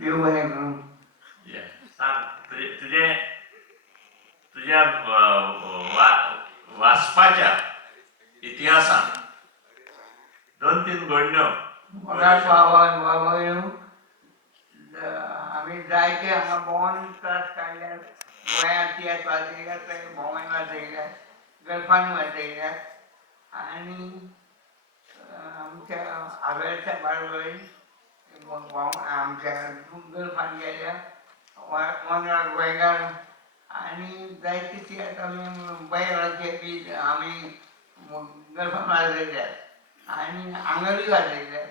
देव बरें करूं. सांग तुझ्या वाचपाच्या इतिहासान 2-3 घडण्यो म्हाका बाबा आमी जायते हांगा भोंवन त्रास काडल्यात. गोंयांत तियात्र वाजयल्यात, भोंवान वाजयल्यात, गल्फान वाजयल्यात आनी आमच्या आगळच्या बाळवय आमच्या गल्फान गेल्या मनोहर गोंयकार आनी जायते तियात्र आमी बयराचे बी आमी गल्फान वाजयल्यात आनी हांगारूय वाजयल्यात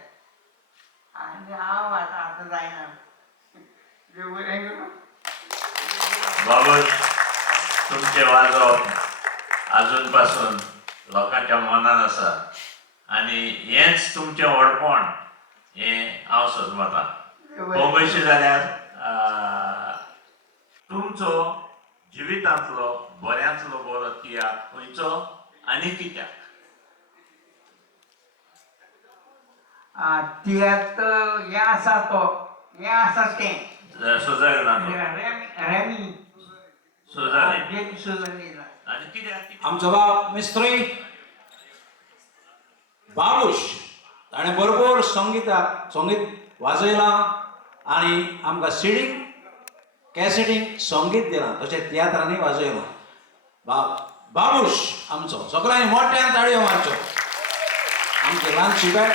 आनी हांव आतां जायना. देव बरें करूं. बाबा तुमचे वाजप अजून पासून लोकांच्या मनान आसा आनी हेंच तुमचें व्हडपण हें हांव समजता. पळोवशी जाल्यार तुमचो जिवितांतलो बऱ्यांतलो बरो तियात्र खंयचो आनी कित्याक? तियात्र हें आसा तो हें आसा तें सुजाय ना रेमी सुजाय सुजाली आनी कित्याक? आमचो बाप मिस्त्री बाबूश ताणें भरपूर संगीत वाजयलां आनी आमकां सिडींग कॅसेटींग संगीत दिलां तशें तियात्रांनी वाजयलां. बाबूश आमचो सगळ्यांनी मोठ्यान ताळयो मारच्यो. आमचे ल्हान शिबेट